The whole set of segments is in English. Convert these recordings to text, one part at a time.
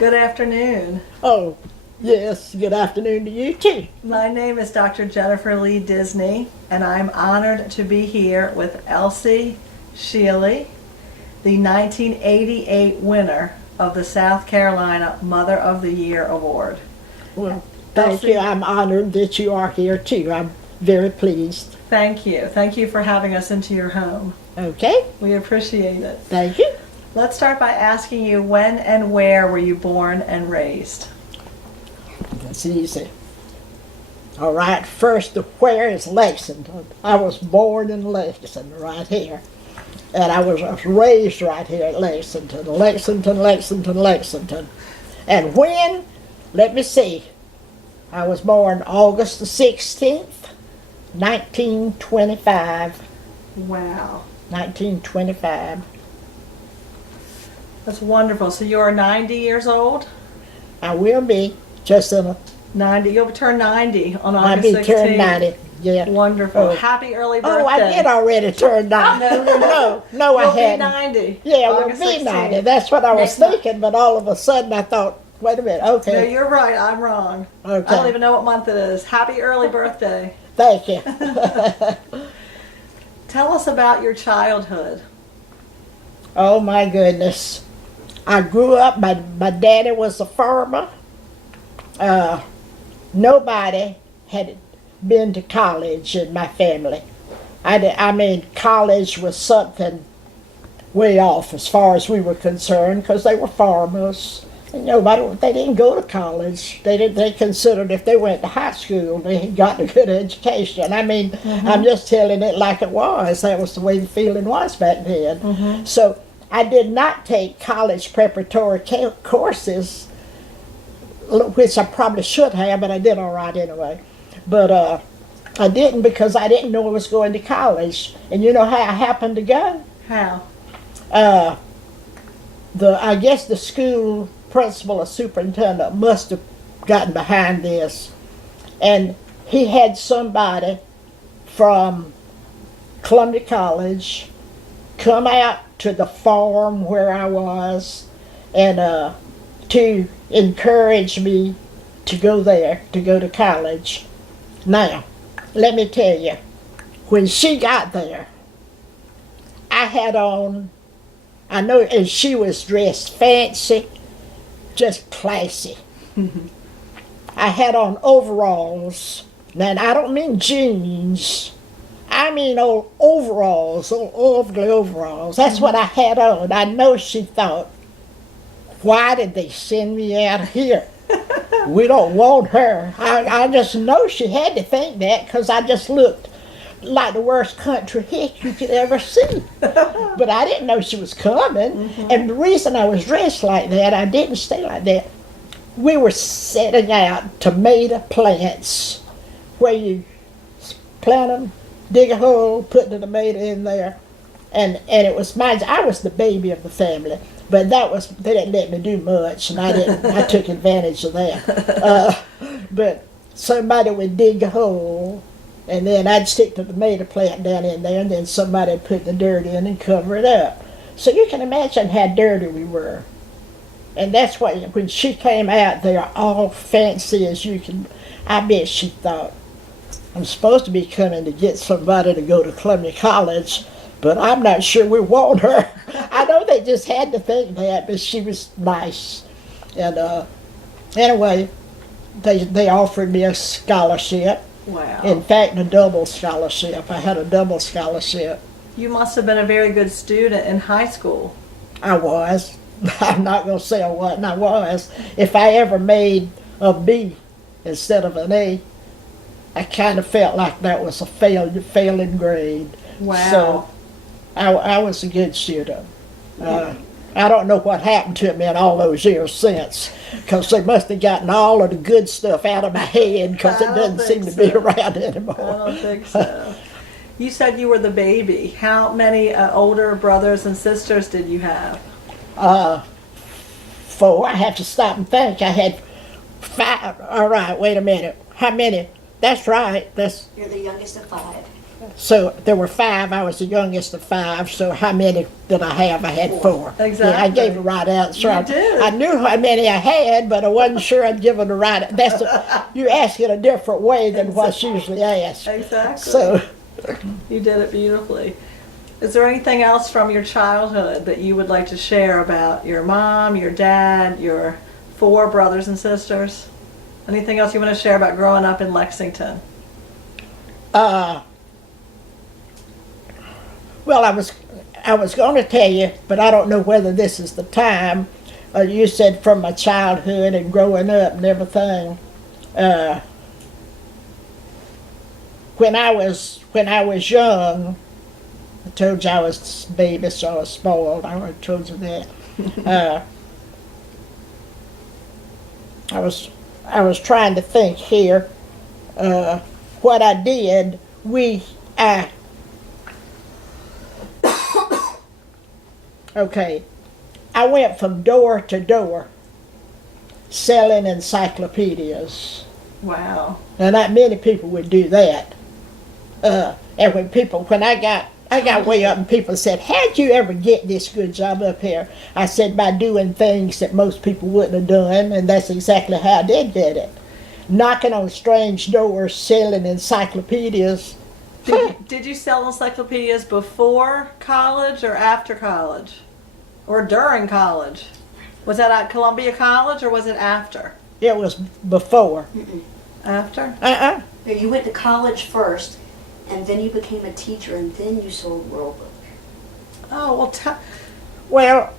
Good afternoon. Oh, yes, good afternoon to you too. My name is Dr. Jennifer Lee Disney, and I'm honored to be here with Elsie Shealy, the 1988 winner of the South Carolina Mother of the Year Award. Well, thank Elsie? you. I'm honored that you are here too. I'm very pleased. Thank you. Thank you for having us into your home. Okay, We appreciate it. thank you. Let's start by asking you, when and where were you born and raised? That's easy. All right, first, where is Lexington? I was born in Lexington, right here. And I was raised right here at Lexington. Lexington. And when? Let me see. I was born August the 16th, 1925. Wow. 1925. That's wonderful. So you're 90 years old? I will be just in a. 90. You'll turn 90 on I'll August be 16th. turned 90. Yeah. Wonderful. Oh. Happy early birthday. Oh, I did already turn 90. No, I You'll be hadn't. 90. Yeah, we'll August be 16th. 90. That's what I was Next month. thinking, but all of a sudden I thought, wait a minute, No, okay. you're right. I'm wrong. Okay. I don't even know what month it is. Happy early birthday. Thank you. Tell us about your childhood. Oh my goodness. I grew up, my daddy was a farmer. Nobody had been to college in my family. I mean, college was something way off as far as we were concerned because they were farmers. And they didn't go to college. They considered if they went to high school, they had gotten a good education. I mean, I'm just telling it like it was. That was the way the feeling was back then. So I did not take college preparatory courses, which I probably should have, but I did all right anyway. But I didn't because I didn't know I was going to college. And you know how I happened to go? How? I guess the school principal or superintendent must have gotten behind this, and he had somebody from Columbia College come out to the farm where I was and to encourage me to go there, to go to college. Now, let me tell you, when she got there, I had on, I know, and she was dressed fancy, just classy. I had on overalls. Now, I don't mean jeans. I mean old overalls, ugly overalls. That's what I had on. I know she thought, why did they send me out here? We don't want her. I just know she had to think that because I just looked like the worst country hick you could ever see. But I didn't know she was coming. And the reason I was dressed like that, I didn't stay like that. We were setting out tomato plants where you plant them, dig a hole, put the tomato in there. And it was mine. I was the baby of the family. But they didn't let me do much, and I took advantage of that. But somebody would dig a hole, and then I'd stick the tomato plant down in there, and then somebody would put the dirt in and cover it up. So you can imagine how dirty we were. And that's why when she came out, they are all fancy as you can. I bet she thought, I'm supposed to be coming to get somebody to go to Columbia College, but I'm not sure we want her. I know they just had to think that, but she was nice. And anyway, they offered me a scholarship. Wow. In fact, a double scholarship. I had a double scholarship. You must have been a very good student in high school. I was. I'm not going to say I wasn't. I was. If I ever made a B instead of an A, I kind of felt like that was a failing grade. Wow. So I was a good student. I don't know what happened to me in all those years since, because they must have gotten all of the good stuff out of my head, because it doesn't seem to be around anymore. I don't think so. You said you were the baby. How many older brothers and sisters did you have? 4. I have to stop and think. I had 5. All right, wait a minute. How many? That's right. You're the youngest of 5. So there were 5. I was the youngest of 5. So how many did I have? I had 4. Exactly. Yeah, I gave the right answer. You did. I knew how many I had, but I wasn't sure I'd given the right. You ask it a different way than what's usually asked. Exactly. So You did it beautifully. Is there anything else from your childhood that you would like to share about your mom, your dad, your 4 brothers and sisters? Anything else you want to share about growing up in Lexington? Well, I was going to tell you, but I don't know whether this is the time. You said from my childhood and growing up and everything. When I was young, I told you I was a baby, so I was spoiled. I already told you that. I was trying to think here. What I did, okay, I went from door to door selling encyclopedias. Wow. Now, not many people would do that. And when I got way up and people said, how'd you ever get this good job up here? I said, by doing things that most people wouldn't have done, and that's exactly how I did get it. Knocking on strange doors, selling encyclopedias. Did you sell encyclopedias before college or after college? Or during college? Was that at Columbia College or was it after? It was before. After? Uh-uh. No, you went to college first, and then you became a teacher, and then you sold World Book. Oh, Well,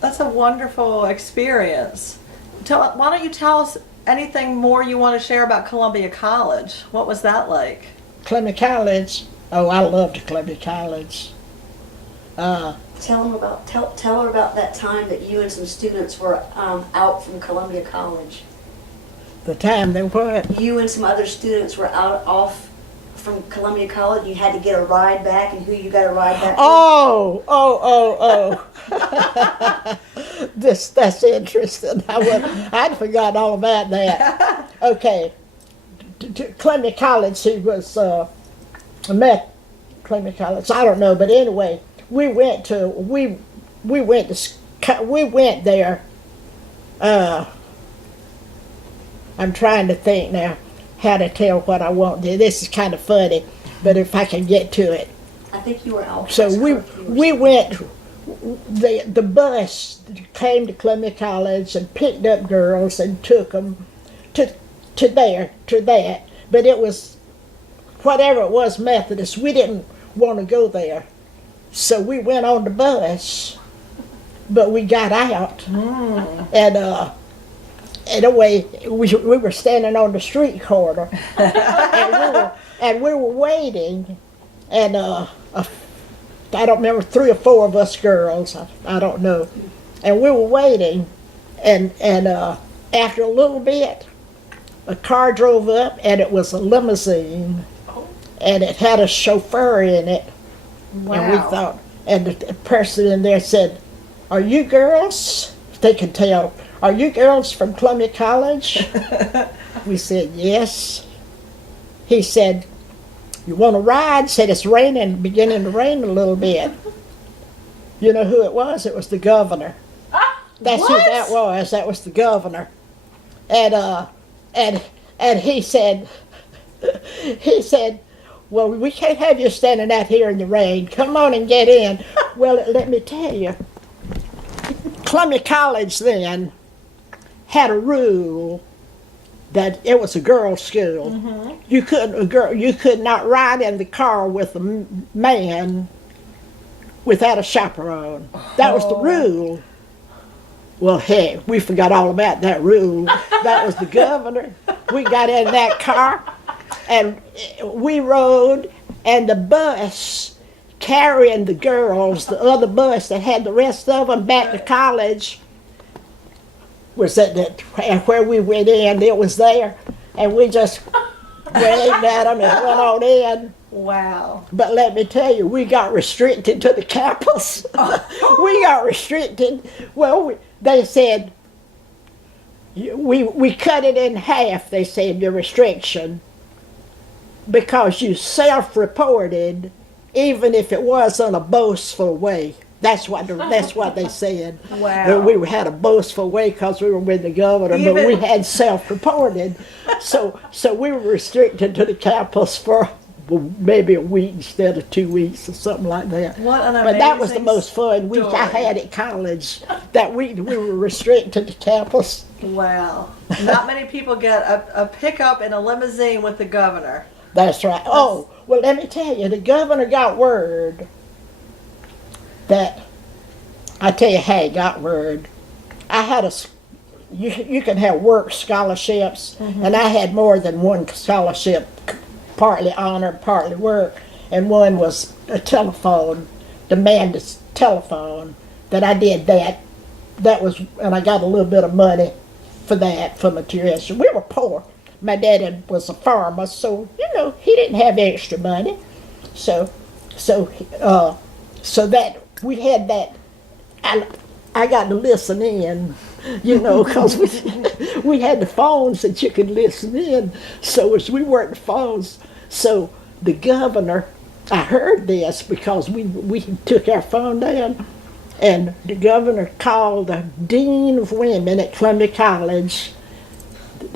that's a wonderful experience. Why don't you tell us anything more you want to share about Columbia College? What was that like? Columbia College. Oh, I loved Columbia College. Tell her about that time that you and some students were out from Columbia College. The time they what? You and some other students were off from Columbia College. You had to get a ride back, and who you got a ride back Oh. That's interesting. I'd forgotten all about that. Okay. Columbia College, he was, I met Columbia College, I don't know, but anyway, we went there, I'm trying to think now how to tell what I want to. This is kind of funny, but if I can get to it. I think you were out. So we went, the bus came to Columbia College and picked up girls and took them to that. But it was, whatever it was, Methodist. We didn't want to go there. So we went on the bus, but we got out. And anyway, we were standing on the street corner, and we were waiting, and I don't remember, 3 or 4 of us girls, I don't know, and we were waiting, and after a little bit, a car drove up, and it was a limousine, and it had a chauffeur in it. Wow. And we thought, and the person in there said, "Are you girls?" They could tell. "Are you girls from Columbia College?" We said, "Yes." He said, "You want to ride?" Said, "It's raining, beginning to rain a little bit." You know who it was? It was the governor. That's who that was. That was the governor. And he said, "Well, we can't have you standing out here in the rain. Come on and get in." Well, let me tell you, Columbia College then had a rule that it was a girls' school. Mm-hmm. You could not ride in the car with a man without a chaperone. That was the rule. Well, hey, we forgot all about that rule. That was the governor. We got in that car, and we rode, and the bus carrying the girls, the other bus that had the rest of them back to college, was at that, where we went in. It was there, and we just waved at them and went on in. Wow. But let me tell you, we got restricted to the campus. We got restricted. Well, they said, we cut it in half, they said, the restriction. because you self-reported, even if it was in a boastful way. That's what they said. Wow. We had a boastful way because we were with the governor, but we had self-reported. So we were restricted to the campus for maybe a week instead of 2 weeks or something like that. What an But that was the amazing most fun week I story. had at college. That week we were restricted to campus. Wow. Not many people get a pickup in a limousine with the governor. That's right. Oh, well, let me tell you, the governor got word that, I tell you how he got word. I had you can have work scholarships, and I had more than one scholarship, partly honor, partly work, and one was a telephone, demanded telephone, that I did that. That was, and I got a little bit of money for that, for my tuition. We were poor. My daddy was a farmer, so, he didn't have extra money. So that, we had that, I got to listen in, because we had the phones that you could listen in. So as we worked the phones, so the governor, I heard this because we took our phone down, and the governor called the dean of women at Columbia College,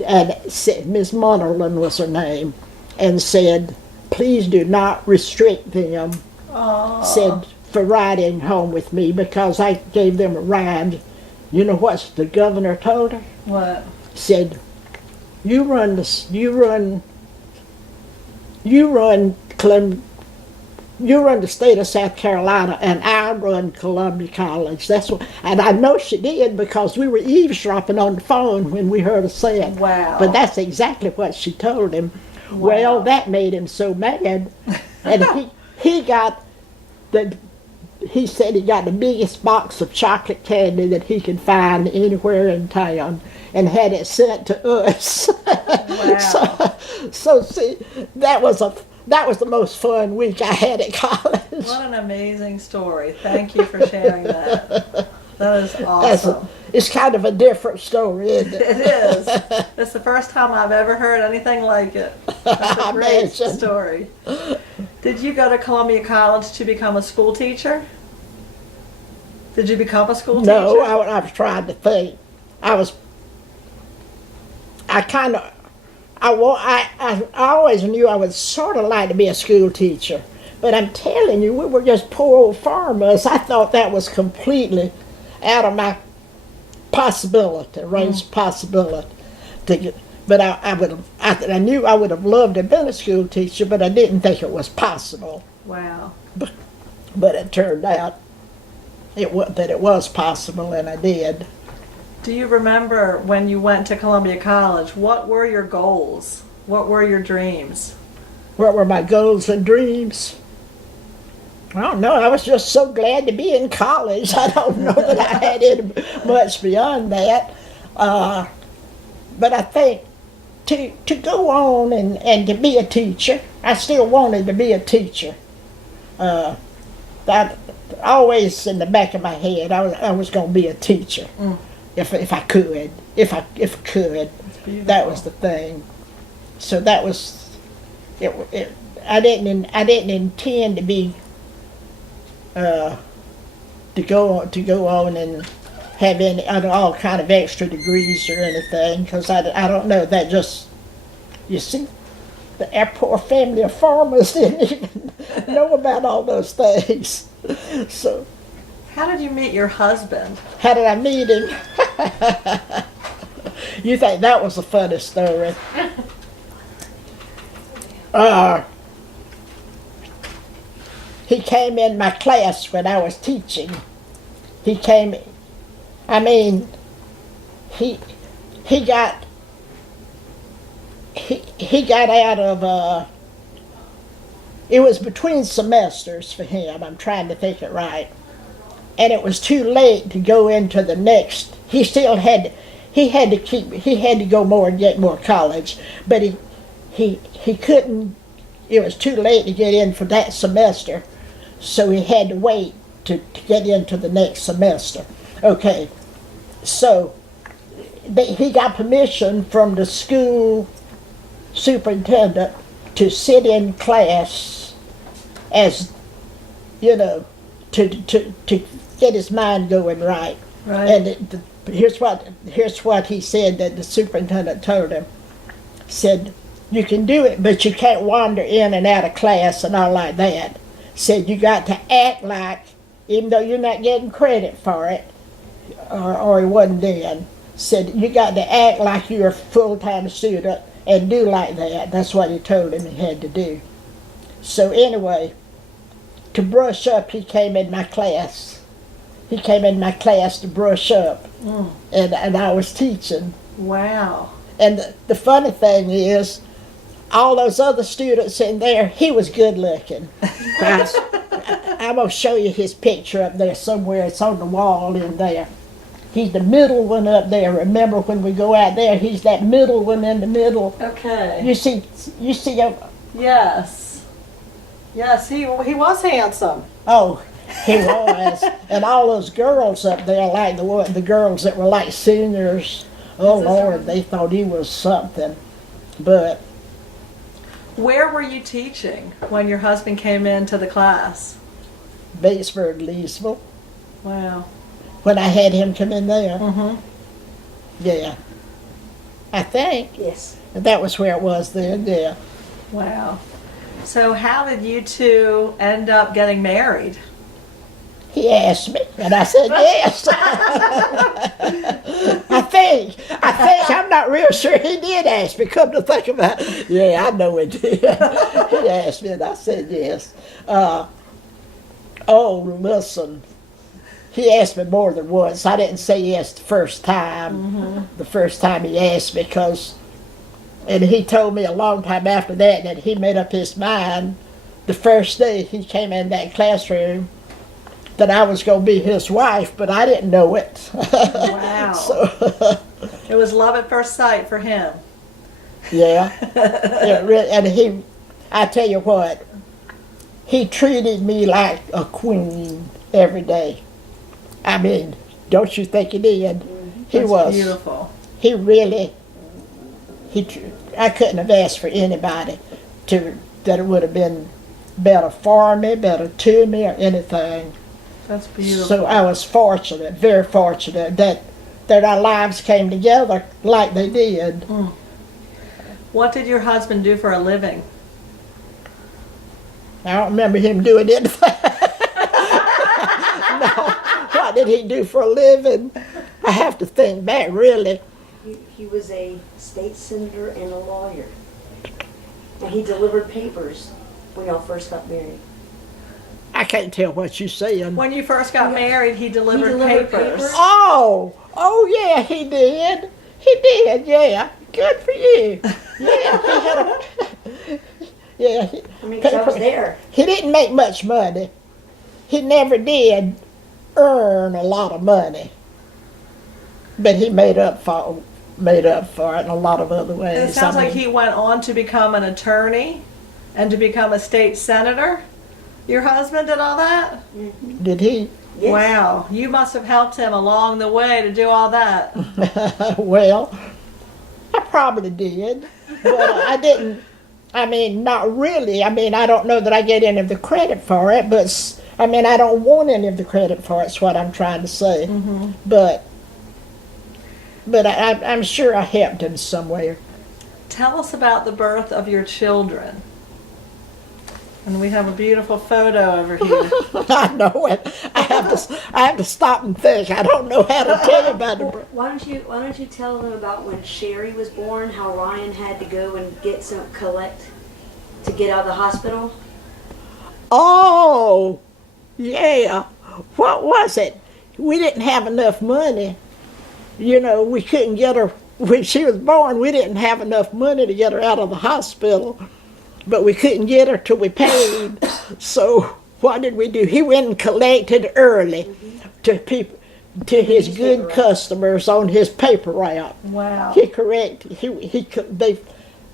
and said, Miss Munnerlin was her name, and said, please do not restrict them, said, for riding home with me, because I gave them a ride. You know what the governor told her? What? Said, you run the state of South Carolina, and I run Columbia College. That's what, and I know she did because we were eavesdropping on the phone when we heard her say it. Wow. But that's exactly what she told him. Wow. Well, that made him so mad, and he said he got the biggest box of chocolate candy that he could find anywhere in town, and had it sent to us. Wow. So see, that was the most fun week I had at college. What an amazing story. Thank you for sharing that. That is awesome. It's kind of a different story, isn't it? It is. It's the first time I've ever heard anything like it. That's a great Imagine. story. Did you go to Columbia College to become a school teacher? Did you become a school teacher? No, I was trying to think. I always knew I would sort of like to be a school teacher. But I'm telling you, we were just poor old farmers. I thought that was completely out of my possibility, range of possibility. But I knew I would have loved to have been a school teacher, but I didn't think it was possible. Wow. But it turned out that it was possible, and I did. Do you remember when you went to Columbia College, what were your goals? What were your dreams? What were my goals and dreams? I don't know. I was just so glad to be in college. I don't know that I had any much beyond that. But I think to go on and to be a teacher, I still wanted to be a teacher. That always in the back of my head, I was going to be a teacher. If I could. That was the thing. So that was it. I didn't intend to be to go on and have any all kind of extra degrees or anything, because I don't know, that just, you see, our poor family of farmers didn't even know about all those things. So How did you meet your husband? how did I meet him? You think that was a funny story? He came in my class when I was teaching. He came, I mean, he got out of, it was between semesters for him, I'm trying to think it right. And it was too late to go into the next, he had to go more and get more college, but he couldn't, it was too late to get in for that semester, so he had to wait to get into the next semester. Okay, so he got permission from the school superintendent to sit in class as, you know, to get his mind going right. Right. And here's what he said that the superintendent told him. Said, you can do it, but you can't wander in and out of class and all like that. Said you got to act like, even though you're not getting credit for it, or he wasn't then. Said you got to act like you're a full-time student and do like that. That's what he told him he had to do. So anyway, to brush up, he came in my class. He came in my class to brush up, and I was teaching. Wow. And the funny thing is, all those other students in there, he was good looking. I'm going to show you his picture up there somewhere. It's on the wall in there. He's the middle one up there. Remember when we go out there, he's that middle one in the middle. Okay. You see him? Yes. Yes, he was handsome. Oh, he was. And all those girls up there, like the girls that were like seniors, oh Lord, they thought he was something. But where were you teaching when your husband came into the class? Batesburg, Leesville, Wow. when I had him come in there. Mm-hmm. Yeah. I think Yes. that was where it was then, yeah. Wow. So how did you two end up getting married? He asked me, and I said yes. I think, I'm not real sure he did ask me, come to think about it. Yeah, I know he did. He asked me, and I said yes. Oh, listen, he asked me more than once. I didn't say yes the first time. The first time he asked me, and he told me a long time after that he made up his mind the first day he came in that classroom that I was going to be his wife, but I didn't know it. Wow. So, It was love at first sight for him. yeah. And I tell you what, he treated me like a queen every day. I mean, don't you think he did? He That's was. beautiful. He really, I couldn't have asked for anybody that it would have been better for me, better to me, or anything. That's beautiful. So I was fortunate, very fortunate, that our lives came together like they did. What did your husband do for a living? I don't remember him doing anything. No, what did he do for a living? I have to think back, really. He was a state senator and a lawyer. And he delivered papers when y'all first got married. I can't tell what you're saying. When you first got married, he delivered, delivered papers. papers? Oh yeah, he did. He did, yeah. Good for you. Yeah, he had a, yeah. I mean, 'cause I was there. He didn't make much money. He never did earn a lot of money. But he made up for it in a lot of other ways. And it sounds like he went on to become an attorney and to become a state senator. Your husband did all that? Did he? Yes. Wow. You must have helped him along the way to do all that. Well, I probably did, but I didn't. I mean, not really. I mean, I don't know that I get any of the credit for it, but I mean, I don't want any of the credit for it. Is what I'm trying to say. But I'm sure I helped him somewhere. Tell us about the birth of your children. And we have a beautiful photo over here. I know it. I have to stop and think. I don't know how to tell you about it. Why don't you tell them about when Sherry was born, how Ryan had to go and collect to get out of the hospital? Oh, yeah. What was it? We didn't have enough money. You know, we couldn't get her, when she was born, we didn't have enough money to get her out of the hospital, but we couldn't get her till we paid. So what did we do? He went and collected early to people, to his good customers on his paper route. Wow.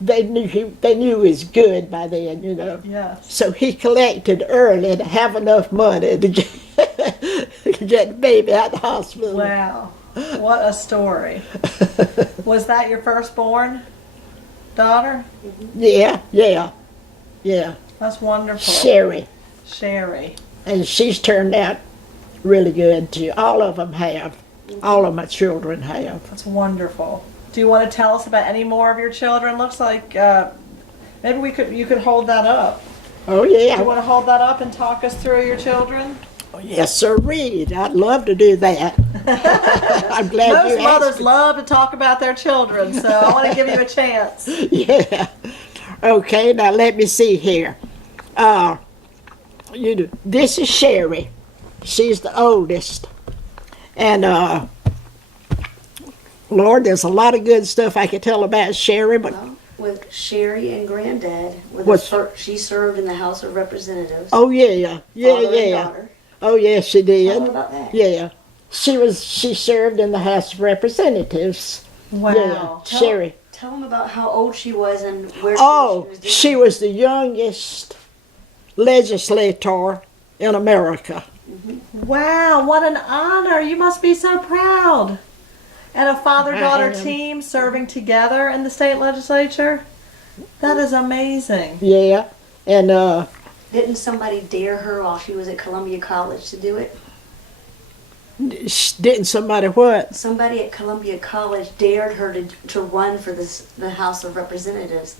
They knew he was good by then, you know. Yes. So he collected early to have enough money to get, get the baby out of the hospital. Wow. What a story. Was that your firstborn daughter? Yeah. Yeah, That's wonderful. Sherry. Sherry. And she's turned out really good too. All of them have. All of my children have. That's wonderful. Do you want to tell us about any more of your children? Looks like maybe you could hold that up. Oh Do you yeah. want to hold that up and talk us through your children? Yes, sir, Reed. I'd love to do that. I'm glad Most you mothers asked. love to talk about their children, so I want to give you a chance. Yeah. Okay, now let me see here. This is Sherry. She's the oldest. And Lord, there's a lot of good stuff I could tell about Sherry, but Well, with Sherry and Granddad, What's- she served in the House of Representatives. oh yeah, Father and yeah. daughter. Oh yeah, she Tell did. her about that. Yeah. She served in the House of Representatives. Wow. Yeah. Sherry. Tell them about how old she was and where Oh, she was doing. she was the youngest legislator in America. Wow, what an honor. You must be so proud. And a father-daughter I am. team serving together in the state legislature? That is amazing. Yeah. And Didn't somebody dare her while she was at Columbia College to do it? didn't somebody what? Somebody at Columbia College dared her to run for the House of Representatives,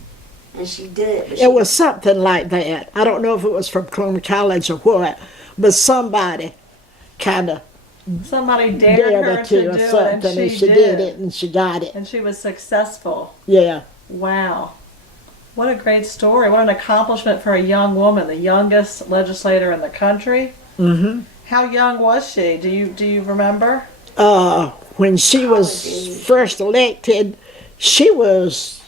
and she did. But It was something like that. I don't know if it was from Columbia College or what, but somebody kind of Somebody dared dared her her to to do or it, something, and she did it, and she got it. And she was successful. Yeah. Wow. What a great story. What an accomplishment for a young woman, the youngest legislator in the country. Mm-hmm. How young was she? Do you remember? When she was College. first elected, she was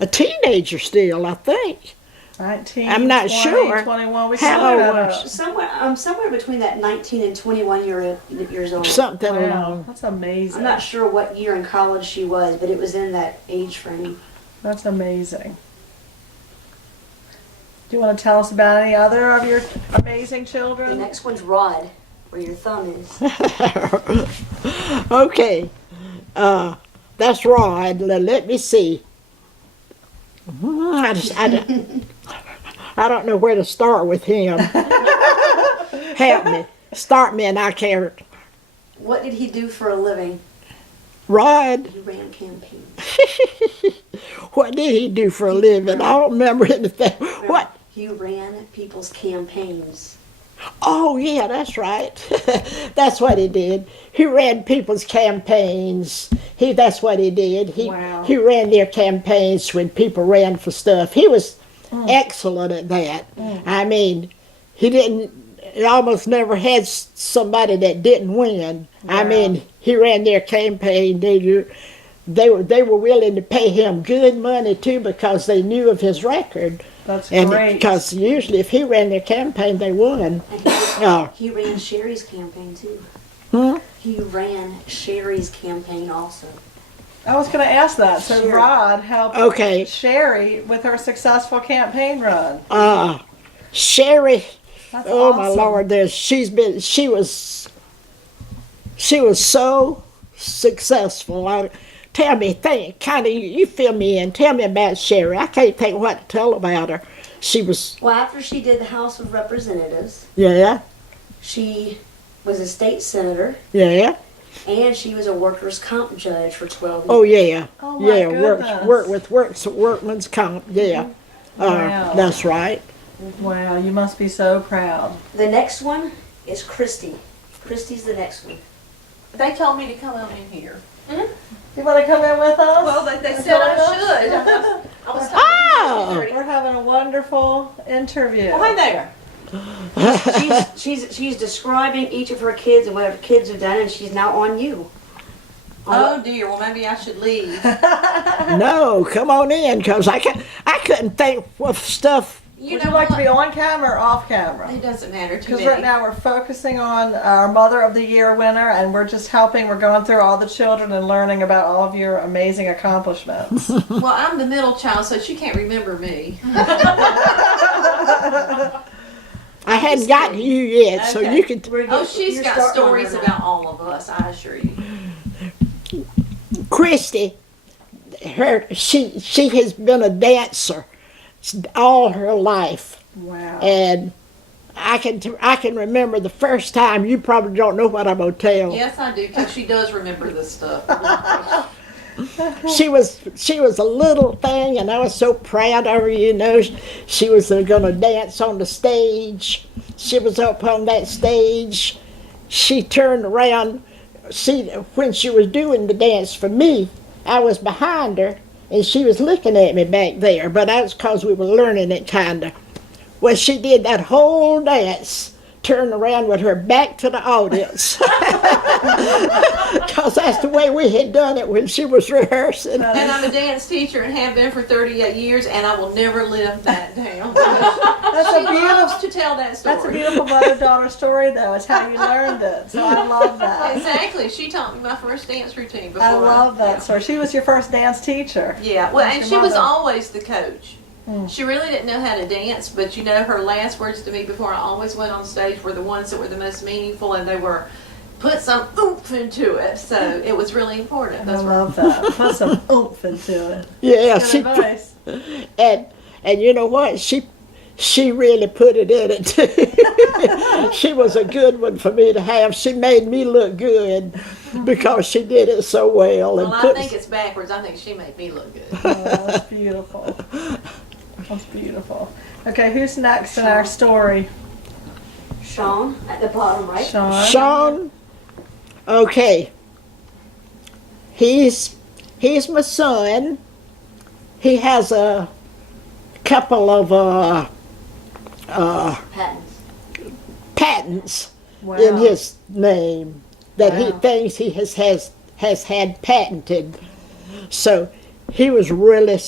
a teenager still, I think. 19, I'm not 20, sure. 21. We How can look old that was up. somewhere between that 19 and 21 years old. Something Wow, along. that's amazing. I'm not sure what year in college she was, but it was in that age frame. That's amazing. Do you want to tell us about any other of your amazing The children? next one's Rod, where your thumb is. Okay. That's Rod. Let me see. I don't know where to start with him. Help me. Start me and I can't. What did he do for a living? Rod, He ran campaigns. what did he do for a living? I don't remember anything. What? He ran people's campaigns. Oh, yeah, that's right. That's what he did. He ran people's campaigns. That's what he did. Wow. He ran their campaigns when people ran for stuff. He was excellent at that. I mean, he almost never had somebody that didn't win. I Wow. mean, he ran their campaign. They were willing to pay him good money too because they knew of his record. That's And great. because usually if he ran their campaign, they won. And Oh. he ran Sherry's campaign too. Hmm? He ran Sherry's campaign also. I was going to ask that. So Sherry. Rod helped Okay. Sherry with her successful campaign run. Sherry, That's oh awesome. my Lord, she was so successful. You fill me in. Tell me about Sherry. I can't think what to tell about her. She was, Well, after she did the House of Representatives, yeah, she was a state senator, yeah. and she was a workers' comp judge for 12 years. Oh yeah, Oh, my yeah. goodness. Work with workman's comp. Yeah, Wow. that's right. Wow, you must be so proud. The next one is Christy. Christy's the next one. They told me to come on in here. You want to come in with us? Well, they said I should. I was Oh. We're having a wonderful interview. Well, hi there. She's describing each of her kids and what her kids have done, and she's now on you. Oh dear. Well, maybe I should leave. No, come on in, cause I couldn't think of stuff. You Would know you like to what? be on camera or off camera? It doesn't matter to Because me. right now we're focusing on our Mother of the Year winner, and we're just we're going through all the children and learning about all of your amazing accomplishments. Well, I'm the middle child, so she can't remember me. I hadn't gotten to you yet, so Okay. you can. Oh, she's got stories about all of us, I assure you. Christy, she has been a dancer all her life. Wow. And I can remember the first time. You probably don't know what I'm gonna tell. Yes, I do, because she does remember this stuff. She was a little thing, and I was so proud of her. You know, she was gonna dance on the stage. She was up on that stage. She turned around. See, when she was doing the dance for me, I was behind her, and she was looking at me back there. But that's because we were learning it, kinda. Well, she did that whole dance, turned around with her back to the audience. Because that's the way we had done it when she was rehearsing. And I'm a dance teacher and have been for 38 years, and I will never live that down. That's She a beautiful. loves to tell that story. That's a beautiful mother-daughter story, though. It's how you learned it. So I love that. Exactly. She taught me my first dance routine before. I love that yeah. story. She was your first dance teacher. Yeah, well, and Your she was mother. always the coach. Mm. She really didn't know how to dance, but you know, her last words to me before I always went on stage were the ones that were the most meaningful, and they were, put some oomph into it. So it was really important. I That's love that. Put some oomph into it. Yeah, Good advice. and you know what? She really put it in it too. She was a good one for me to have. She made me look good because she did it so well. well, I think it's backwards. I think she made me look good. Oh, that's beautiful. That's beautiful. Okay, who's next in our story? Sean at the bottom, right? Sean. Okay. He's my son. He has a couple of Patents. patents Wow. in his name that he Wow. thinks he has had patented. So he was really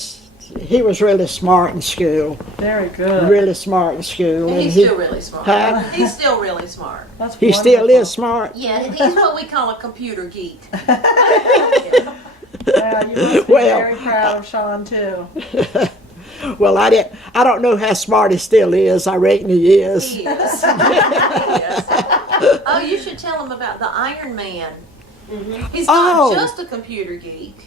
smart in school. Very good. Really smart in school. And he's he, still really smart. Huh? He's still really smart. That's he still wonderful. is smart. Yeah, he's what we call a computer geek. Wow, you must be Well, very proud of Sean too. Well, I don't know how smart he still is. I reckon he is. He is. He is. Oh, you should tell him about the Iron Man. He's not Oh. just a computer geek.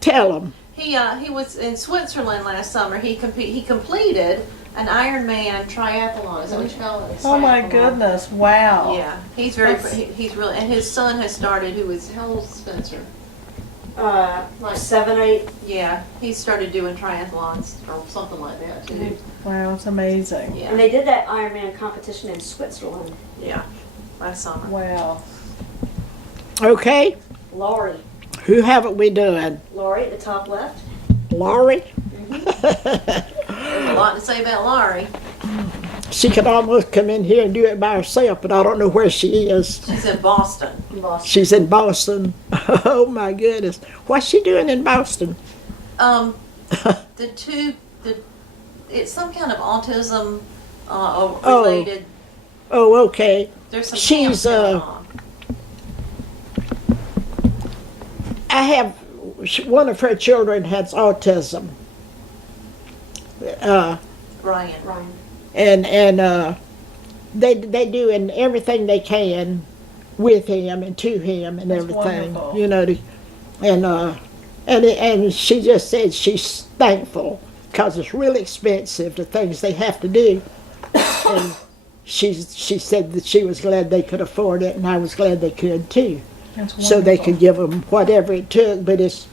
Tell him. He was in Switzerland last summer. He completed an Ironman triathlon. Is that what you call it? Oh my Triathlon. goodness! Wow. Yeah, he's very. That's- He's really, and his son has started. How old is Spencer? Like 7 or 8. Yeah, he started doing triathlons or something like that too. Wow, it's amazing. Yeah, And they did that Ironman competition in Switzerland. yeah, last summer. Wow. Okay. Laurie. Who haven't we done? Laurie at the top left. Laurie? There's a lot to say about Laurie. She could almost come in here and do it by herself, but I don't know where she is. She's in Boston. In Boston. She's in Boston. Oh my goodness. What's she doing in Boston? It's some kind of autism Oh. related. Oh, okay. There's some She's, camps going on. I have, one of her children has autism. Ryan. Ryan. And they doing everything they can with him and to him and That's everything. wonderful. You know, and she just said she's thankful because it's really expensive, the things they have to do. And she said that she was glad they could afford it, and I was glad they could too. That's So they wonderful. could give him whatever it took, but it's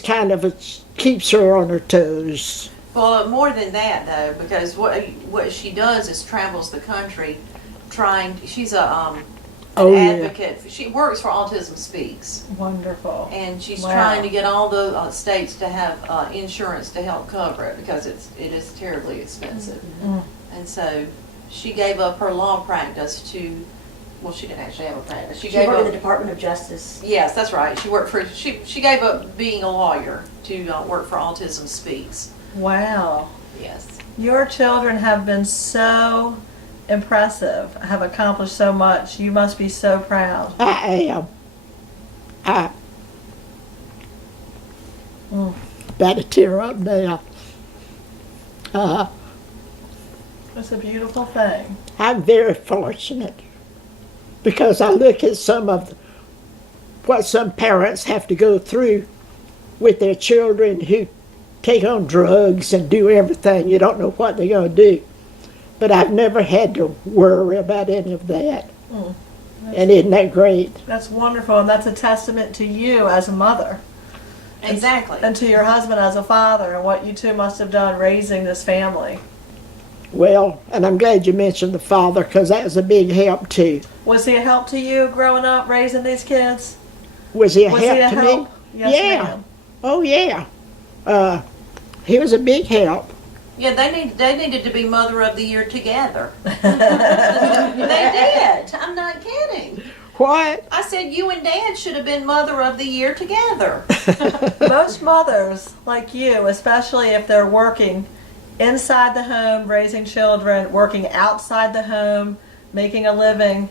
kind of, it keeps her on her toes. Well, more than that though, because what she does is travels the country, She's an Oh, yeah. advocate. She works for Autism Speaks, Wonderful. and she's Wow. trying to get all the states to have insurance to help cover it because it is terribly expensive. Mm. And so she gave up her law practice to. Well, she didn't actually have a practice. She She gave worked up. at the Department of Justice. Yes, that's right. She worked for. She gave up being a lawyer to work for Autism Speaks. Wow. Yes. Your children have been so impressive, have accomplished so much. You must be so proud. I am. Mm. About to tear up now. It's a beautiful thing. I'm very fortunate because I look at what some parents have to go through with their children who take on drugs and do everything. You don't know what they're going to do. But I've never had to worry about any of that. And isn't that great? That's wonderful, and that's a testament to you as a mother. Exactly. And to your husband as a father, and what you two must have done raising this family. Well, and I'm glad you mentioned the father, because that was a big help too. Was he a help to you growing up, raising these kids? Was he a Was help he a to help? me? Yes, Yeah. ma'am. Oh, yeah. He was a big help. Yeah, they needed to be Mother of the Year together. They did. I'm not kidding. What? I said you and Dad should have been Mother of the Year together. Most mothers, like you, especially if they're working inside the home, raising children, working outside the home, making a living,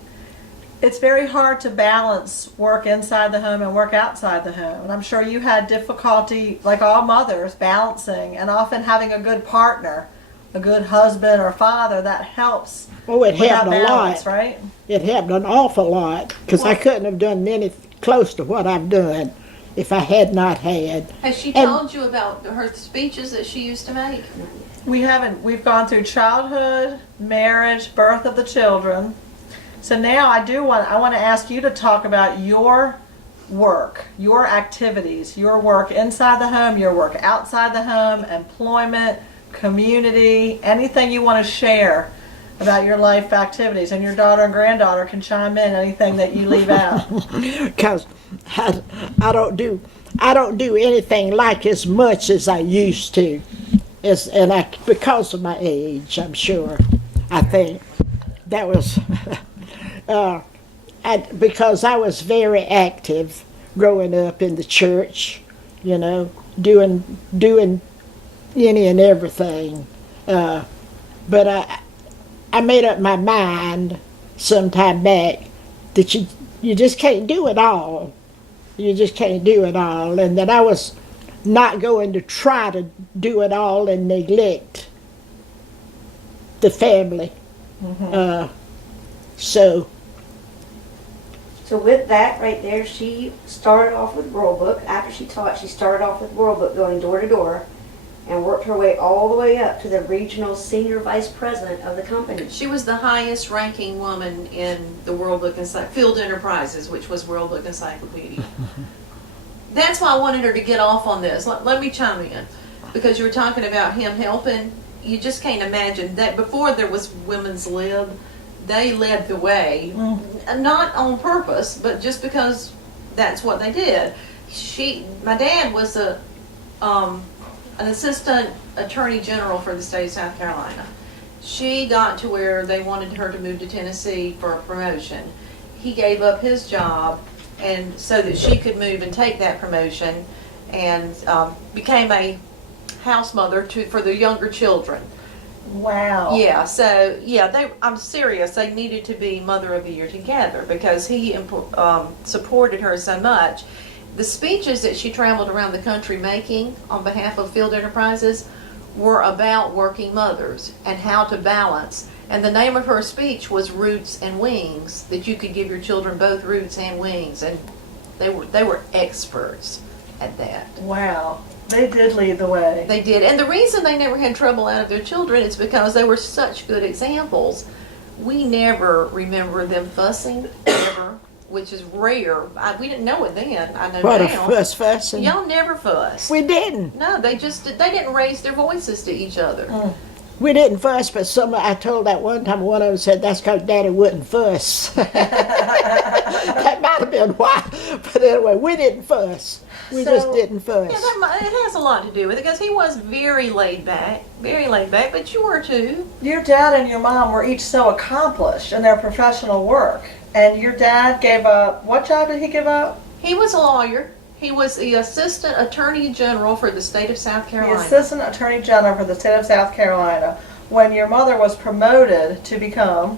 it's very hard to balance work inside the home and work outside the home. And I'm sure you had difficulty, like all mothers, balancing, and often having a good partner, a good husband or father that helps. Oh, it with that helped a balance, lot. right? It helped an awful lot, because I couldn't have done any close to what I've done if I had not had. Has she And- told you about her speeches that she used to make? We haven't. We've gone through childhood, marriage, birth of the children. So now I want to ask you to talk about your work, your activities, your work inside the home, your work outside the home, employment, community, anything you want to share about your life activities. And your daughter and granddaughter can chime in anything that you leave out. Because I don't do anything like as much as I used to. Because of my age, I'm sure. I think that was because I was very active growing up in the church, doing any and everything. But I made up my mind some time back that you just can't do it all. You just can't do it all, and that I was not going to try to do it all and neglect the family. So with that right there, she started off with World Book. After she taught, she started off with World Book, going door to door, and worked her way all the way up to the regional senior vice president of the company. She was the highest ranking woman in the World Book Field Enterprises, which was World Book Encyclopedia. That's why I wanted her to get off on this. Let me chime in, because you were talking about him helping. You just can't imagine that before there was Women's Lib, they led the way, not on purpose, but just because that's what they did. My dad was an assistant attorney general for the state of South Carolina. She got to where they wanted her to move to Tennessee for a promotion. He gave up his job, and so that she could move and take that promotion, and became a house mother for the younger children. Wow. Yeah, so I'm serious. They needed to be Mother of the Year together because he supported her so much. The speeches that she traveled around the country making on behalf of Field Enterprises were about working mothers and how to balance. And the name of her speech was Roots and Wings, that you could give your children both roots and wings. And they were experts at that. Wow. They did lead the way. They did. And the reason they never had trouble out of their children is because they were such good examples. We never remember them fussing, ever, which is rare. We didn't know it then. I know what now. a fussing. Y'all never fussed. We didn't. No, they didn't raise their voices to each other. We didn't fuss, but I told that one time, one of them said, that's because Daddy wouldn't fuss. That might have been why. But anyway, we didn't fuss. We just didn't fuss. Yeah, it has a lot to do with it because he was very laid back, but you were too. Your dad and your mom were each so accomplished in their professional work. And your dad gave up, what job did he give up? He was a lawyer. He was the Assistant Attorney General for the state of South Carolina. The Assistant Attorney General for the state of South Carolina. When your mother was promoted to become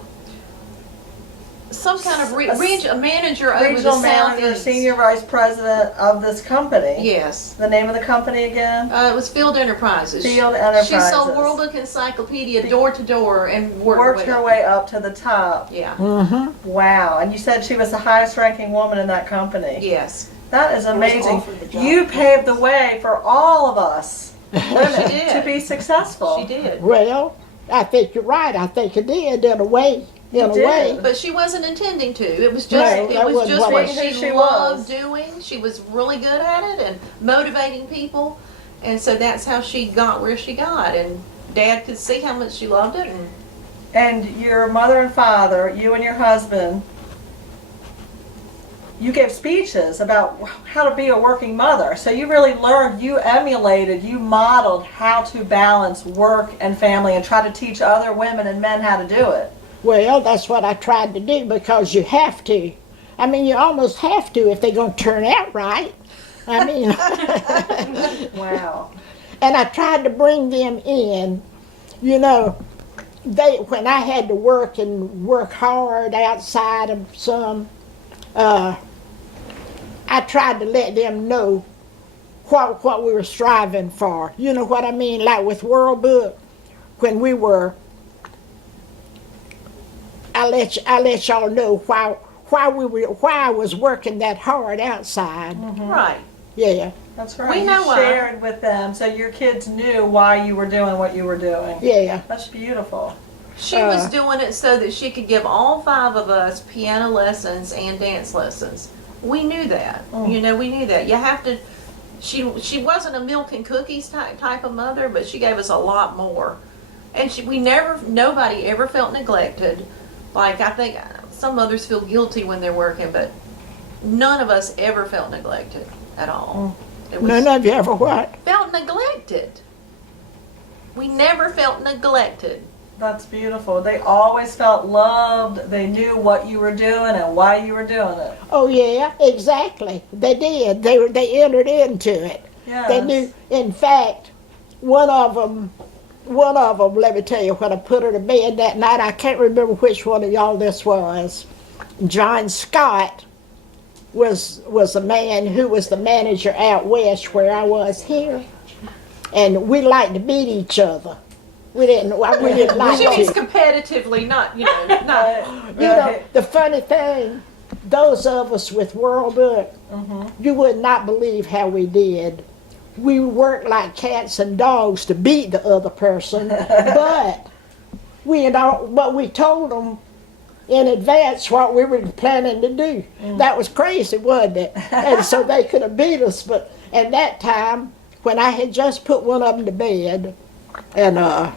some kind of a manager over the regional manager, Southeast. senior vice president of this company. Yes. The name of the company again? It was Field Enterprises. Field Enterprises. She sold World Book Encyclopedia door to door and worked her way up to the top. Yeah. Mm-hmm. Wow. And you said she was the highest ranking woman in that company. Yes. That is amazing. offered the job. You paved the way for all of us women She did. to be successful. She did. Well, I think you're right. I think it did in a way. In a did. way. But she wasn't intending to. It was just No, it that was wasn't just what what it- she, Who she loved was. doing. She was really good at it and motivating people. And so that's how she got where she got. And Dad could see how much she loved it. And your mother and father, you and your husband, you gave speeches about how to be a working mother. So you really learned, you emulated, you modeled how to balance work and family and try to teach other women and men how to do it. Well, that's what I tried to do because you have to. I mean, you almost have to if they're going to turn out right. I mean, Wow. and I tried to bring them in. You know, when I had to work and work hard outside of some, I tried to let them know what we were striving for. You know what I mean? Like with World Book, when we were, I let y'all know why I was working that hard outside. Right. Yeah, That's right. We know you why. shared with them so your kids knew why you were doing what you were doing. yeah. That's beautiful. She was doing it so that she could give all 5 of us piano lessons and dance lessons. We knew that. You know, we knew that. You have to. She wasn't a milk and cookies type of mother, but she gave us a lot more. And nobody ever felt neglected. Like, I think some mothers feel guilty when they're working, but none of us ever felt neglected at all. It was, None of you ever what? felt neglected. We never felt neglected. That's beautiful. They always felt loved. They knew what you were doing and why you were doing it. Oh yeah, exactly. They did. They entered into it. Yes. They knew. In fact, one of them. Let me tell you, when I put her to bed that night, I can't remember which one of y'all this was. John Scott was a man who was the manager out west where I was here, and we liked to beat each other. We didn't like She means to. competitively, not, not. You know, the funny thing, those of us with World Book, you would not believe how we did. We worked like cats and dogs to beat the other person, but we told them in advance what we were planning to do. That was crazy, wasn't it? And so they could have beat us. But at that time, when I had just put one of them to bed, and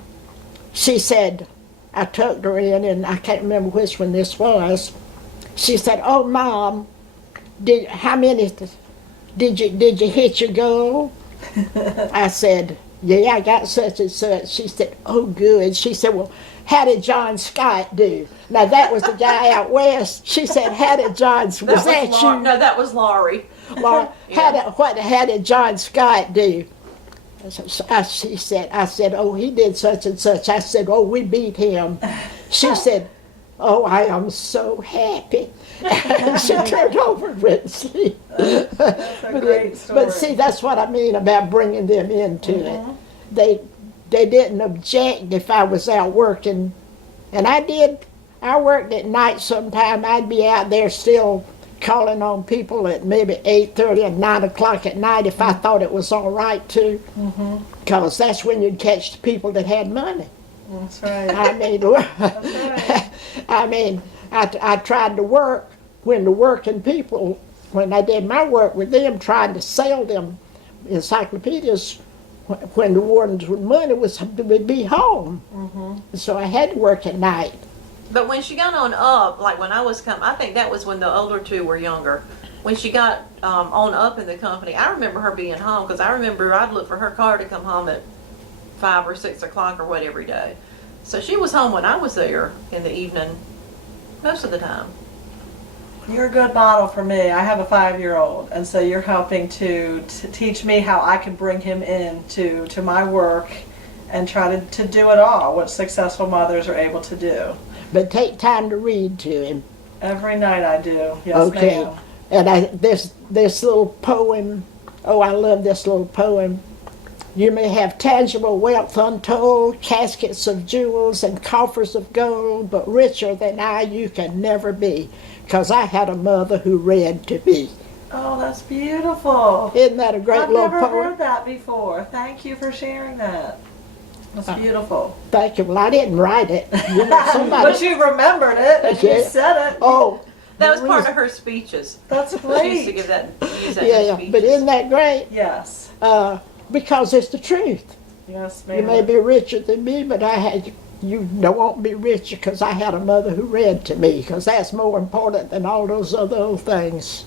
she said, I tucked her in, and I can't remember which one this was. She said, "Oh, Mom, how many did you hit your goal?" I said, "Yeah, I got such and such." She said, "Oh, good." She said, "Well, how did John Scott do?" Now that was the guy out west. She said, "How did John? Was that you?" No, that was Laurie. Laura, how did John Scott do? I said, "Oh, he did such and such." I said, "Oh, we beat him." She said, "Oh, I am so happy." And she turned over and went to sleep. That's a great story. But see, that's what I mean about bringing them into it. They didn't object if I was out working, and I did. I worked at night sometime. I'd be out there still calling on people at maybe 8:30 and 9 o'clock at night if I thought it was all right to, because that's when you'd catch the people that had money. That's right. I mean, right. I mean, I tried to work when the working people, when I did my work with them, trying to sell them encyclopedias when the ones with money would be home. So I had to work at night. But when she got on up, like when I was coming, I think that was when the older 2 were younger. When she got on up in the company, I remember her being home because I remember I'd look for her car to come home at 5 or 6 o'clock or what every day. So she was home when I was there in the evening most of the time. You're a good model for me. I have a 5-year-old, and so you're helping to teach me how I can bring him in to my work and try to do it all, what successful mothers are able to do. But take time to read to him. Every night I do. Yes, Okay. ma'am. And this little poem, oh, I love this little poem. You may have tangible wealth untold, caskets of jewels and coffers of gold, but richer than I you can never be, 'cause I had a mother who read to me. Oh, that's beautiful. Isn't that a great I've little never poem? heard that before. Thank you for sharing that. That's beautiful. Thank you. Well, I didn't write it. You know, somebody. But you remembered it and you Yeah. said it. Oh, That was the part reason- of her speeches. That's She used to great. give that, use that Yeah, in yeah. her speeches. But isn't that great? Yes. Because it's the truth. Yes, You ma'am. may be richer than me, but you won't be richer because I had a mother who read to me, because that's more important than all those other old things.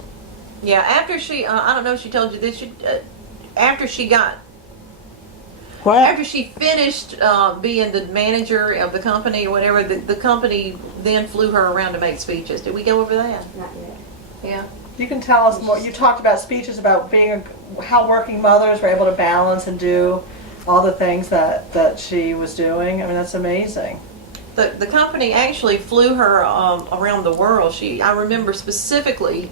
Yeah, after she, I don't know if she told you this, after she got, What? after she finished being the manager of the company or whatever, the company then flew her around to make speeches. Did we go over that? Not yet. Yeah. You can tell us more. You talked about speeches about how working mothers were able to balance and do all the things that she was doing. I mean, that's amazing. The company actually flew her around the world. I remember specifically,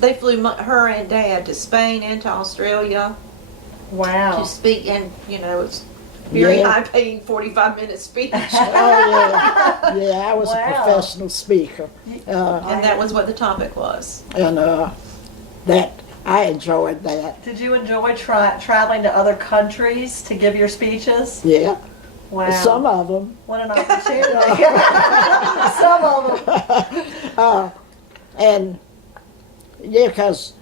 they flew her and Dad to Spain and to Australia Wow. to speak, and it's very Yeah. high-paying 45-minute speech. Oh, yeah. Yeah, I was Wow. a professional speaker. And that was what the topic was. And that I enjoyed that. Did you enjoy traveling to other countries to give your speeches? Yeah, Wow. some of them. What an opportunity. Some of them. And yeah, because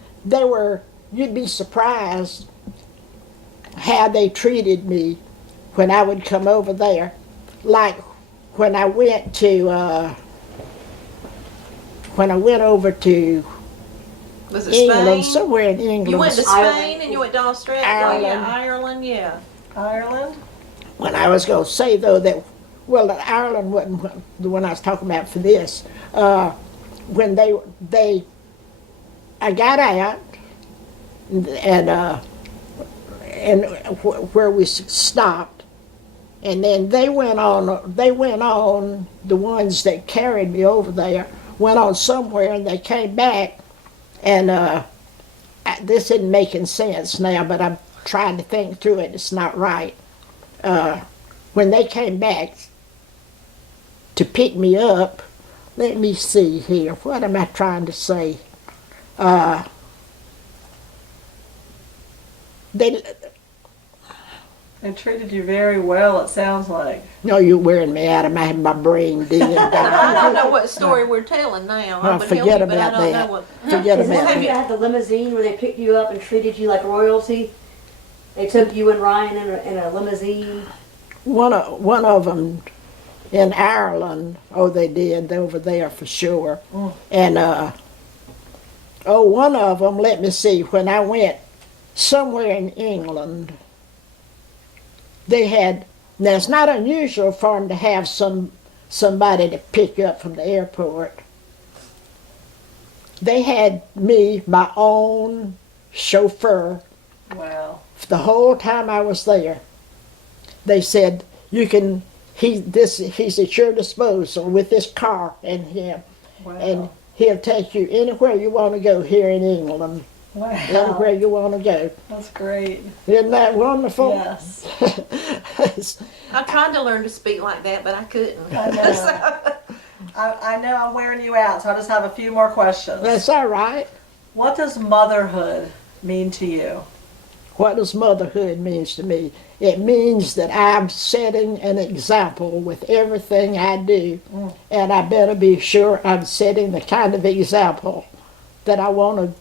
you'd be surprised how they treated me when I would come over there. Like when I went over to Was it England, Spain? somewhere in England. You went to Ireland. Spain and you went to Australia. Ireland. Yeah, Ireland, yeah. Ireland? When I was going to say though that, well, Ireland wasn't the one I was talking about for this. When I got out and where we stopped, and then they went on. The ones that carried me over there went on somewhere, and they came back, and this isn't making sense now, but I'm trying to think through it. It's not right. When they came back to pick me up, let me see here. What am I trying to say? They treated you very well, it sounds like. No, you're wearing me out. I'm having my brain dead. I don't know what story we're telling now. I would forget help you, but I about don't that. know what. Forget Is this about when it. you had the limousine where they picked you up and treated you like royalty? They took you and Ryan in a limousine. One of them in Ireland. Oh, they did over there for sure. And one of them. Let me see. When I went somewhere in England, they had. Now it's not unusual for them to have somebody to pick you up from the airport. They had me, my own chauffeur, Wow. the whole time I was there. They said, he's at your disposal with this car and him. Wow. And he'll take you anywhere you want to go here in England. Wow. Anywhere you want to go. That's great. Isn't that wonderful? Yes. I tried to learn to speak like that, but I couldn't. I know. I know I'm wearing you out, so I just have a few more questions. That's all right. What does motherhood mean to you? What does motherhood means to me? It means that I'm setting an example with everything I do, and I better be sure I'm setting the kind of example that I want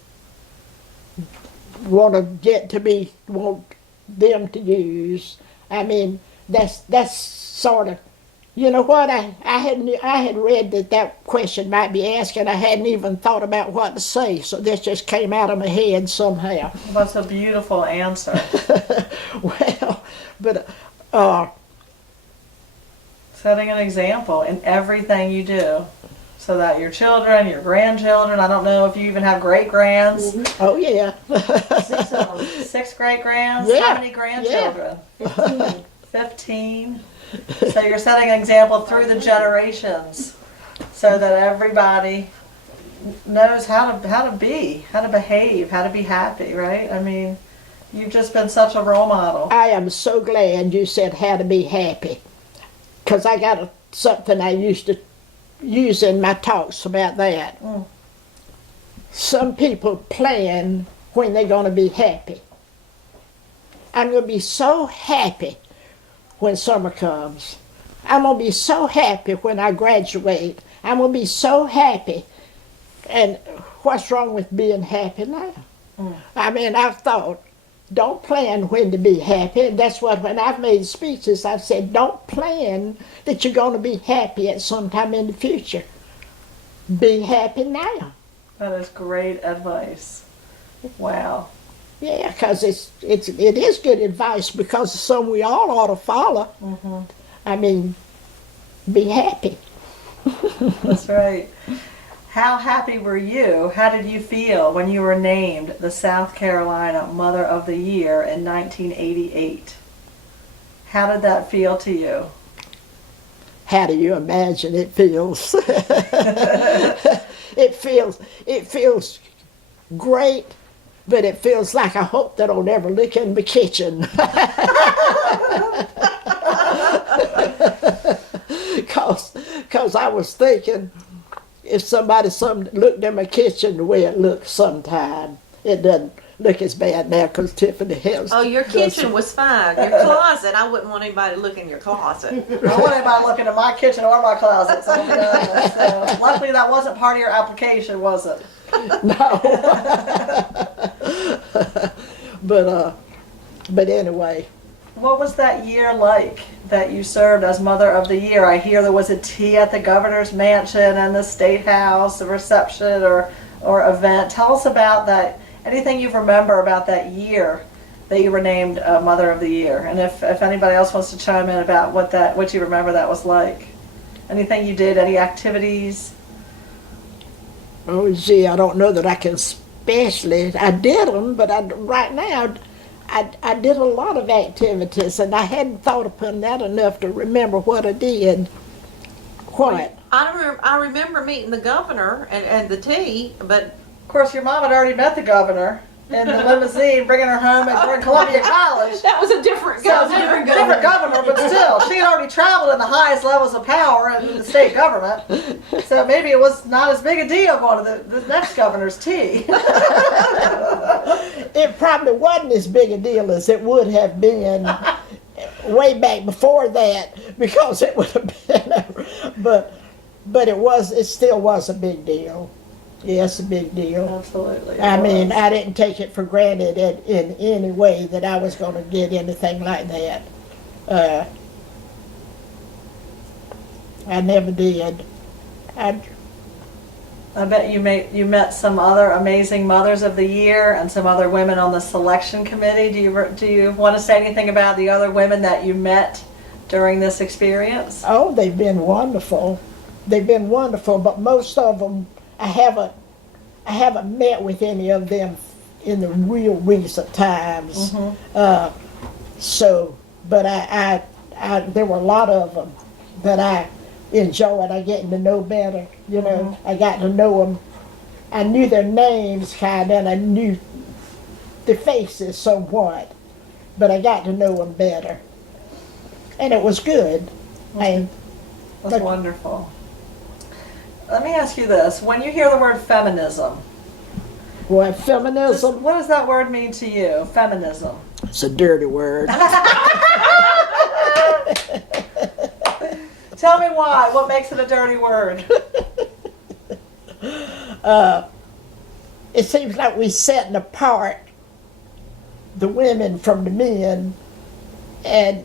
them to use. I mean, that's sort of, you know what, I had read that question might be asked, and I hadn't even thought about what to say, so this just came out of my head somehow. That's a beautiful answer. Well, but Setting an example in everything you do, so that your children, your grandchildren, I don't know if you even have great-grands, oh yeah. 6 of them. 6 great-grands, Yeah. how many grandchildren? 15. 15. So you're setting an example through the generations, so that everybody knows how to behave, how to be happy, right? I mean, you've just been such a role model. I am so glad you said how to be happy, because I got something I used to use in my talks about that. some people plan when they're going to be happy. I'm going to be so happy when summer comes. I'm going to be so happy when I graduate. I'm going to be so happy. And what's wrong with being happy now? I mean, I've thought, don't plan when to be happy. And that's what, when I've made speeches, I've said, don't plan that you're going to be happy at some time in the future. Be happy now. That is great advice. Wow. Yeah, because it is good advice, because it's something we all ought to follow. I mean, be happy. That's right. How happy were you? How did you feel when you were named the South Carolina Mother of the Year in 1988? How did that feel to you? How do you imagine it feels? It feels great, but it feels like I hope they don't ever look in the kitchen. Because I was thinking, if somebody looked in my kitchen the way it looks sometime, it doesn't look as bad now because Tiffany has. Oh, your kitchen was fine. Your closet, I wouldn't want anybody to look in your closet. I don't want anybody looking in my kitchen or my closet. So, luckily, that wasn't part of your application, was it? No. But anyway. What was that year like that you served as Mother of the Year? I hear there was a tea at the governor's mansion and the State House, a reception or event. Tell us about that. Anything you remember about that year that you were named Mother of the Year, and if anybody else wants to chime in about what you remember that was like. Anything you did, any activities? Oh, gee, I don't know that I can especially. I did them, but right now I did a lot of activities, and I hadn't thought upon that enough to remember what I did. What? I remember meeting the governor and the tea, but Of course, your mom had already met the governor in the limousine, bringing her home during Columbia College. that was a different So, governor. different governor, but still, she had already traveled in the highest levels of power in the state government. So maybe it was not as big a deal going to the next governor's tea. It probably wasn't as big a deal as it would have been way back before that, because it would have been, but it still was a big deal. Yes, a big deal. Absolutely. I mean, I didn't take it for granted in any way that I was going to get anything like that. I never did. I bet you met some other amazing Mothers of the Year and some other women on the selection committee. Do you want to say anything about the other women that you met during this experience? Oh, they've been wonderful. They've been wonderful, but most of them I haven't met with any of them in the real recent times. But there were a lot of them that I enjoyed. I getting to know better. You know, I got to know them. I knew their names kind of, and I knew the faces somewhat, but I got to know them better, and it was good. That's wonderful. Let me ask you this. When you hear the word feminism, What, feminism? what does that word mean to you, feminism? It's a dirty word. Tell me why. What makes it a dirty word? It seems like we setting apart the women from the men, and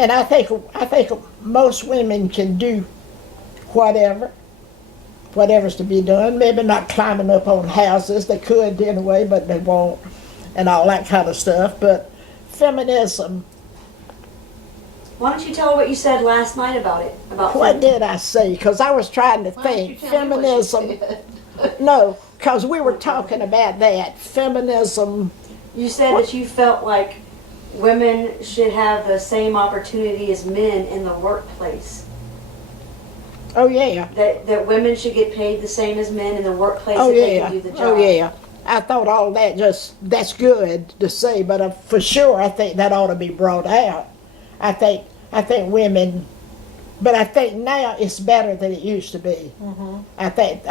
I think most women can do whatever's to be done. Maybe not climbing up on houses. They could anyway, but they won't, and all that kind of stuff. But feminism. Why don't you tell her what you said last night about it? What did I say? Because I was trying to Why don't you think. tell me what you Feminism. said? No, because we were talking about that. Feminism. You said that you felt like women should have the same opportunity as men in the workplace. Oh, yeah. That women should get paid the same as men in the workplace Oh, if they yeah. can do the job. Oh, yeah. I thought all that that's good to say, but for sure I think that ought to be brought out. I think women But I think now it's better than it used to be. I think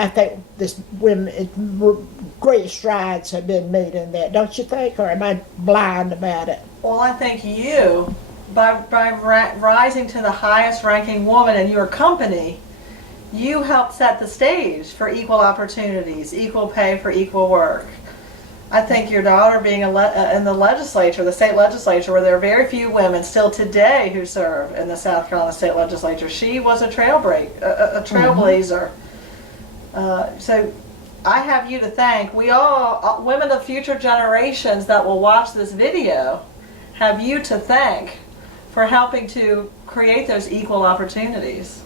this women, great strides have been made in that. Don't you think, or am I blind about it? Well, I think you, by rising to the highest ranking woman in your company, you helped set the stage for equal opportunities, equal pay for equal work. I think your daughter being in the legislature, the state legislature, where there are very few women still today who serve in the South Carolina state legislature, she was a trailblazer. So I have you to thank. We all, women of future generations that will watch this video, have you to thank for helping to create those equal opportunities.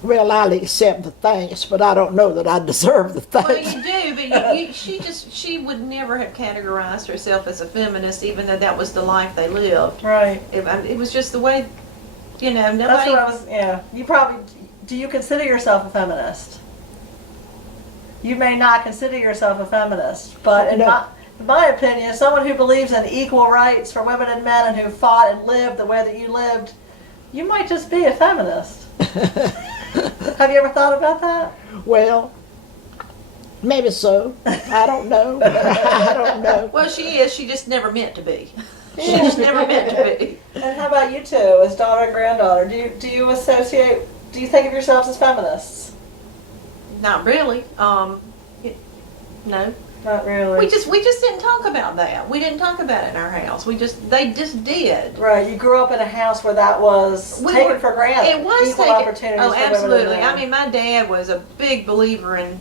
Well, I'll accept the thanks, but I don't know that I deserve the Well, thanks. you do, but she would never have categorized herself as a feminist, even though that was the life they lived. Right. It was just the way, That's nobody. what I was, yeah. You probably, do you consider yourself a feminist? You may not consider yourself a feminist, but in my opinion, someone who believes in equal rights for women and men and who fought and lived the way that you lived, you might just be a feminist. Have you ever thought about that? Well, maybe so. I don't know. I don't know. Well, she is. She just never meant to be. She just never meant to be. And how about you two, as daughter and granddaughter? Do you think of yourselves as feminists? Not really. No. Not really. We just didn't talk about that. We didn't talk about it in our house. They just did. Right. You grew up in a house where that was taken for granted. It was equal taken. opportunities Oh, for women and absolutely. men. I mean, my dad was a big believer in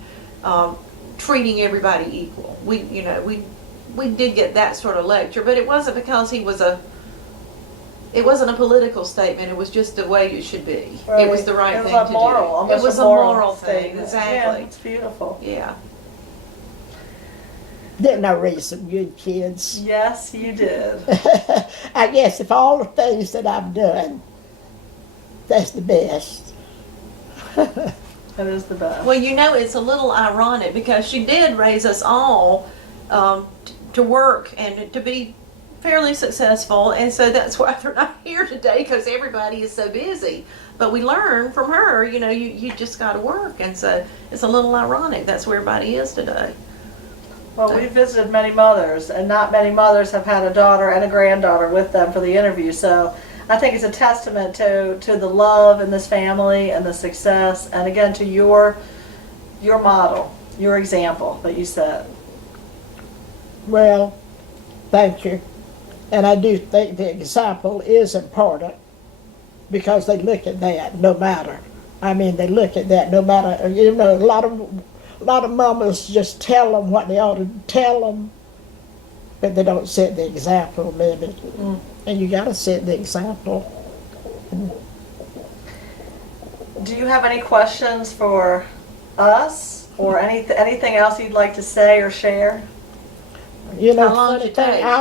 treating everybody equal. We did get that sort of lecture, but it wasn't because he was It wasn't a political statement. It was just the way it should be. Right. It was the right thing to do. Almost It was a a moral moral thing. statement. Exactly. Yeah, it's beautiful. Yeah. Didn't I raise some good kids? Yes, you did. I guess if all the things that I've done, that's the best. That is the best. Well, it's a little ironic because she did raise us all to work and to be fairly successful, and so that's why they're not here today, because everybody is so busy. But we learned from her, you just got to work, and so it's a little ironic that's where everybody is today. Well, we visited many mothers, and not many mothers have had a daughter and a granddaughter with them for the interview. So I think it's a testament to the love in this family and the success, and again to your model, your example that you set. Well, thank you. And I do think the example is important because they look at that no matter. I mean, they look at that no matter. A lot of mamas just tell them what they ought to tell them, but they don't set the example, maybe. And you got to set the example. Do you have any questions for us, or anything else you'd like to say or share? How long did it take? I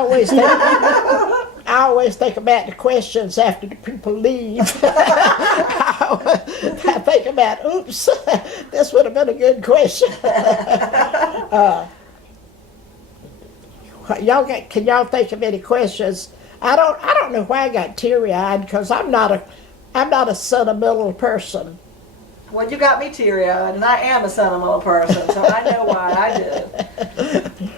always think about the questions after the people leave. I think about, oops, this would have been a good question. Can y'all think of any questions? I don't know why I got teary-eyed, because I'm not a sentimental person. Well, you got me teary-eyed, and I am a sentimental person, so I know why I did.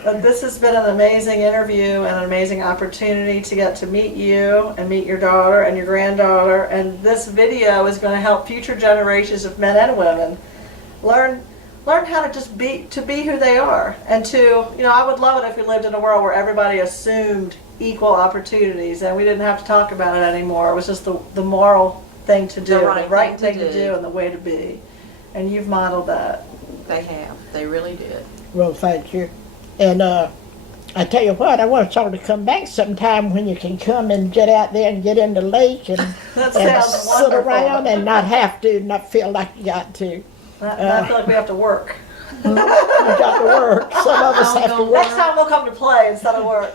But this has been an amazing interview and an amazing opportunity to get to meet you and meet your daughter and your granddaughter. And this video is going to help future generations of men and women learn how to just be who they are. And I would love it if we lived in a world where everybody assumed equal opportunities and we didn't have to talk about it anymore. It was just the moral thing to do, the right thing to do, and the way to be. And you've modeled that. They have. They really did. Well, thank you. And I tell you what, I want y'all to come back sometime when you can come and get out there and get in the lake and sit around and not feel like you got to. I feel like we have to work. You got to work. Some of us have to work. Next time we'll come to play instead of work.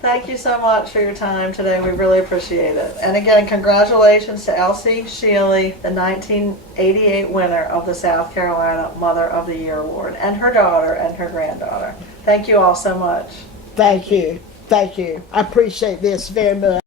Thank you so much for your time today. We really appreciate it. And again, congratulations to Elsie Shealy, the 1988 winner of the South Carolina Mother of the Year Award, and her daughter and her granddaughter. Thank you all so much. Thank you. Thank you. I appreciate this very much.